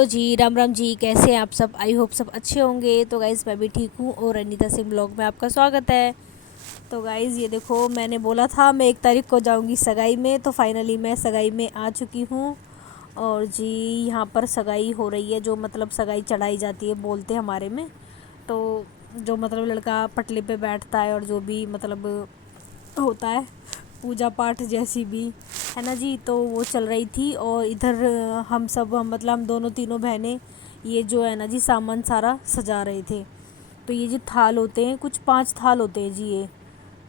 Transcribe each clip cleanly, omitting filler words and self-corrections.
Hello जी, राम राम जी। कैसे हैं आप सब? आई होप सब अच्छे होंगे। तो गाइज़ मैं भी ठीक हूँ और अनीता सिंह ब्लॉग में आपका स्वागत है। तो गाइज़ ये देखो, मैंने बोला था मैं 1 तारीख को जाऊँगी सगाई में, तो फाइनली मैं सगाई में आ चुकी हूँ। और जी यहाँ पर सगाई हो रही है, जो मतलब सगाई चढ़ाई जाती है बोलते हैं हमारे में। तो जो मतलब लड़का पटले पे बैठता है और जो भी मतलब होता है पूजा पाठ जैसी भी है ना जी, तो वो चल रही थी। और इधर हम दोनों तीनों बहनें ये जो है ना जी सामान सारा सजा रहे थे। तो ये जो थाल होते हैं, कुछ 5 थाल होते हैं जी ये।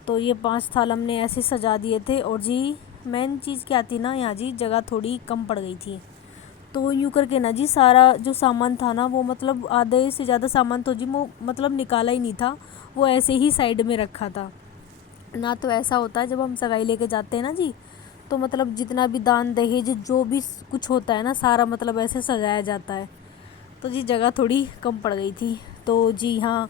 तो ये 5 थाल हमने ऐसे सजा दिए थे। और जी मेन चीज़ क्या थी ना, यहाँ जी जगह थोड़ी कम पड़ गई थी। तो यूँ करके ना जी सारा जो सामान था ना, वो मतलब आधे से ज़्यादा सामान तो जी वो मतलब निकाला ही नहीं था, वो ऐसे ही साइड में रखा था ना। तो ऐसा होता है जब हम सगाई लेके जाते हैं ना जी, तो मतलब जितना भी दान दहेज जो भी कुछ होता है ना, सारा मतलब ऐसे सजाया जाता है। तो जी जगह थोड़ी कम पड़ गई थी। तो जी यहाँ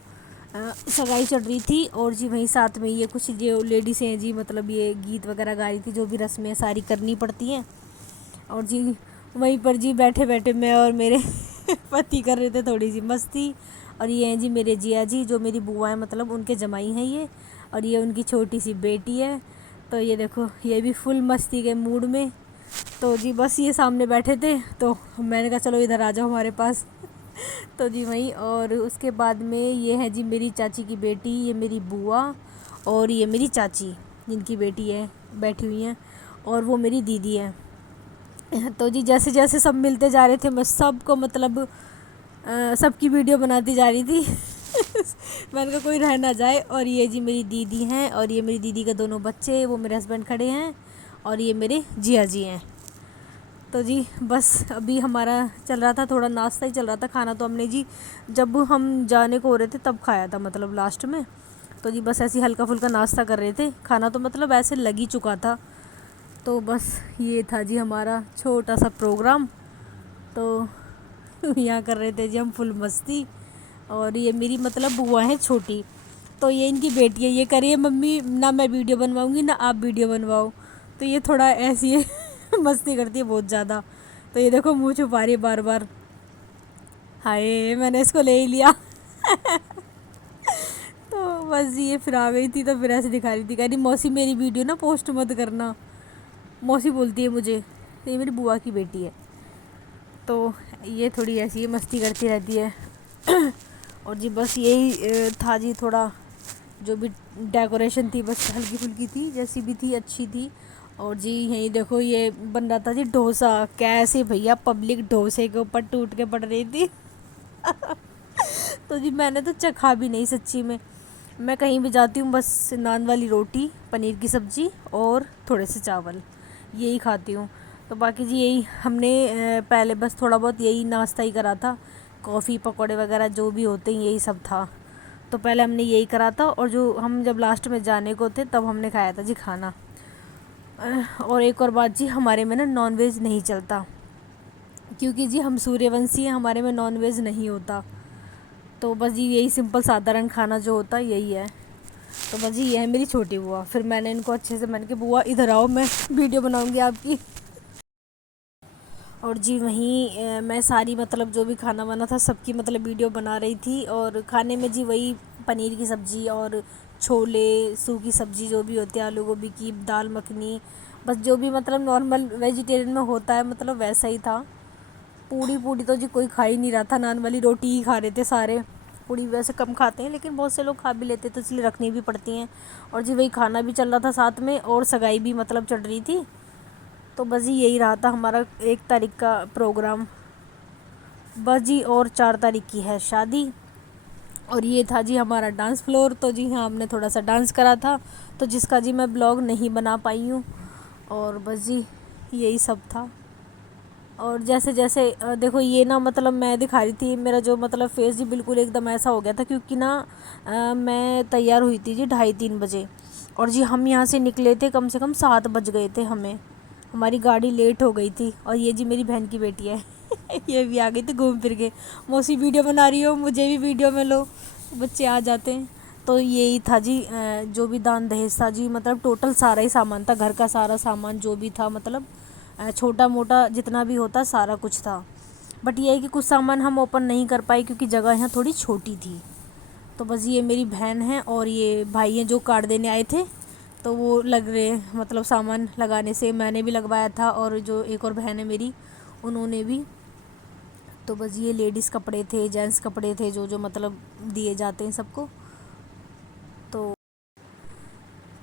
सगाई चल रही थी और जी वहीं साथ में ये कुछ जो लेडीज़ हैं जी, मतलब ये गीत वगैरह गा रही थी, जो भी रस्में सारी करनी पड़ती हैं। और जी वहीं पर जी बैठे बैठे मैं और मेरे पति कर रहे थे थोड़ी सी मस्ती। और ये हैं जी मेरे जिया जी, जो मेरी बुआ है, मतलब उनके जमाई हैं ये। और ये उनकी छोटी सी बेटी है। तो ये देखो, ये भी फुल मस्ती के मूड में। तो जी बस ये सामने बैठे थे, तो मैंने कहा चलो इधर आ जाओ हमारे पास। तो जी वहीं, और उसके बाद में ये है जी मेरी चाची की बेटी, ये मेरी बुआ, और ये मेरी चाची जिनकी बेटी है बैठी हुई हैं, और वो मेरी दीदी है। तो जी जैसे जैसे सब मिलते जा रहे थे, मैं सबको मतलब सबकी वीडियो बनाती जा रही थी। मैंने कहा कोई रह ना जाए। और ये जी मेरी दीदी हैं, और ये मेरी दीदी के दोनों बच्चे, वो मेरे हस्बैंड खड़े हैं, और ये मेरे जिया जी हैं। तो जी बस अभी हमारा चल रहा था, थोड़ा नाश्ता ही चल रहा था। खाना तो हमने जी जब हम जाने को हो रहे थे तब खाया था, मतलब लास्ट में। तो जी बस ऐसे ही हल्का फुल्का नाश्ता कर रहे थे, खाना तो मतलब ऐसे लग ही चुका था। तो बस ये था जी हमारा छोटा सा प्रोग्राम। तो यहाँ कर रहे थे जी हम फुल मस्ती। और ये मेरी मतलब बुआ है छोटी, तो ये इनकी बेटी है। ये करिए मम्मी ना मैं वीडियो बनवाऊँगी ना आप वीडियो बनवाओ। तो ये थोड़ा ऐसी है मस्ती करती है बहुत ज़्यादा। तो ये देखो मुँह छुपा रही है बार बार। हाय मैंने इसको ले ही लिया। तो बस ये फिर आ गई थी, तो फिर ऐसे दिखा रही थी, कह रही मौसी मेरी वीडियो ना पोस्ट मत करना। मौसी बोलती है मुझे, तो ये मेरी बुआ की बेटी है। तो ये थोड़ी ऐसी मस्ती करती रहती है। और जी बस यही था जी, थोड़ा जो भी डेकोरेशन थी बस हल्की फुल्की थी, जैसी भी थी अच्छी थी। और जी यही देखो ये बन रहा था जी डोसा। कैसे भैया पब्लिक डोसे के ऊपर टूट के पड़ रही थी। तो जी मैंने तो चखा भी नहीं सच्ची में। मैं कहीं भी जाती हूँ बस नान वाली रोटी, पनीर की सब्ज़ी और थोड़े से चावल, यही खाती हूँ। तो बाकी जी यही हमने पहले बस थोड़ा बहुत यही नाश्ता ही करा था, कॉफ़ी पकौड़े वगैरह जो भी होते हैं यही सब था। तो पहले हमने यही करा था, और जो हम जब लास्ट में जाने को थे तब हमने खाया था जी खाना। और एक और बात जी, हमारे में ना नॉन वेज नहीं चलता, क्योंकि जी हम सूर्यवंशी हैं, हमारे में नॉन वेज नहीं होता। तो बस जी यही सिंपल साधारण खाना जो होता है यही है। तो बस जी ये है मेरी छोटी बुआ। फिर मैंने इनको अच्छे से, मैंने कहा बुआ इधर आओ, मैं वीडियो बनाऊंगी आपकी। और जी वहीं मैं सारी मतलब जो भी खाना बना था सबकी मतलब वीडियो बना रही थी। और खाने में जी वही पनीर की सब्ज़ी और छोले, सूखी सब्ज़ी जो भी होती है, आलू गोभी की, दाल मखनी, बस जो भी मतलब नॉर्मल वेजिटेरियन में होता है मतलब वैसा ही था। पूड़ी पूड़ी तो जी कोई खा ही नहीं रहा था, नान वाली रोटी ही खा रहे थे सारे। पूड़ी वैसे कम खाते हैं, लेकिन बहुत से लोग खा भी लेते, तो इसलिए रखनी भी पड़ती हैं। और जी वही खाना भी चल रहा था साथ में, और सगाई भी मतलब चल रही थी। तो बस जी यही रहा था हमारा 1 तारीख का प्रोग्राम। बस जी और 4 तारीख की है शादी। और ये था जी हमारा डांस फ्लोर। तो जी हाँ हमने थोड़ा सा डांस करा था, तो जिसका जी मैं ब्लॉग नहीं बना पाई हूँ। और बस जी यही सब था। और जैसे जैसे देखो ये ना मतलब मैं दिखा रही थी, मेरा जो मतलब फेस जी बिल्कुल एकदम ऐसा हो गया था, क्योंकि ना मैं तैयार हुई थी जी 2:30-3 बजे। और जी हम यहाँ से निकले थे कम से कम 7 बज गए थे हमें, हमारी गाड़ी लेट हो गई थी। और ये जी मेरी बहन की बेटी है। ये भी आ गई थी घूम फिर के, मौसी वीडियो बना रही हो मुझे भी वीडियो में लो, बच्चे आ जाते हैं। तो यही था जी जो भी दान दहेज था जी, मतलब टोटल सारा ही सामान था, घर का सारा सामान जो भी था, मतलब छोटा मोटा जितना भी होता सारा कुछ था। बट ये है कि कुछ सामान हम ओपन नहीं कर पाए क्योंकि जगह यहाँ थोड़ी छोटी थी। तो बस ये मेरी बहन है और ये भाई हैं जो कार्ड देने आए थे, तो वो लग रहे मतलब सामान लगाने से। मैंने भी लगवाया था और जो एक और बहन है मेरी उन्होंने भी। तो बस ये लेडीज़ कपड़े थे, जेंट्स कपड़े थे, जो जो मतलब दिए जाते हैं सबको।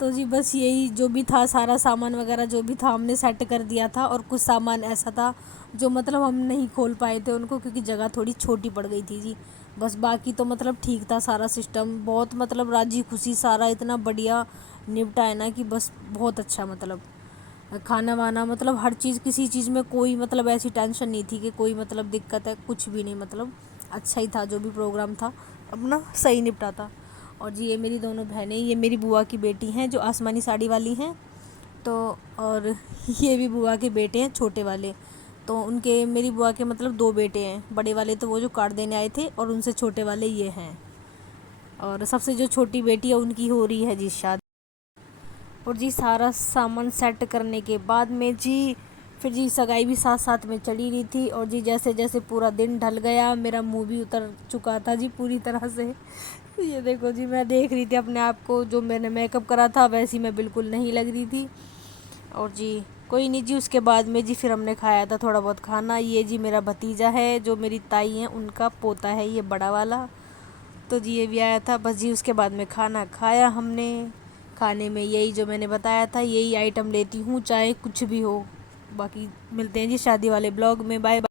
तो जी बस यही जो भी था सारा सामान वगैरह जो भी था हमने सेट कर दिया था। और कुछ सामान ऐसा था जो मतलब हम नहीं खोल पाए थे उनको क्योंकि जगह थोड़ी छोटी पड़ गई थी जी। बस बाकी तो मतलब ठीक था सारा सिस्टम, बहुत मतलब राजी खुशी सारा इतना बढ़िया निपटा है ना कि बस बहुत अच्छा। मतलब खाना वाना मतलब हर चीज़, किसी चीज़ में कोई मतलब ऐसी टेंशन नहीं थी कि कोई मतलब दिक्कत है, कुछ भी नहीं। मतलब अच्छा ही था, जो भी प्रोग्राम था अपना सही निपटा था। और जी ये मेरी दोनों बहनें, ये मेरी बुआ की बेटी हैं जो आसमानी साड़ी वाली हैं, तो और ये भी बुआ के बेटे हैं छोटे वाले। तो उनके, मेरी बुआ के मतलब 2 बेटे हैं, बड़े वाले तो वो जो कार्ड देने आए थे और उनसे छोटे वाले ये हैं। और सबसे जो छोटी बेटी है उनकी हो रही है जी शादी। और जी सारा सामान सेट करने के बाद में जी फिर जी सगाई भी साथ साथ में चली रही थी। और जी जैसे जैसे पूरा दिन ढल गया मेरा मुंह भी उतर चुका था जी पूरी तरह से। ये देखो जी, मैं देख रही थी अपने आप को, जो मैंने मेकअप करा था वैसी मैं बिल्कुल नहीं लग रही थी। और जी कोई नहीं जी, उसके बाद में जी फिर हमने खाया था थोड़ा बहुत खाना। ये जी मेरा भतीजा है जो मेरी ताई है उनका पोता है ये बड़ा वाला। तो जी ये भी आया था। बस जी उसके बाद में खाना खाया हमने। खाने में यही जो मैंने बताया था यही आइटम लेती हूँ चाहे कुछ भी हो। बाकी मिलते हैं जी शादी वाले ब्लॉग में। Bye bye.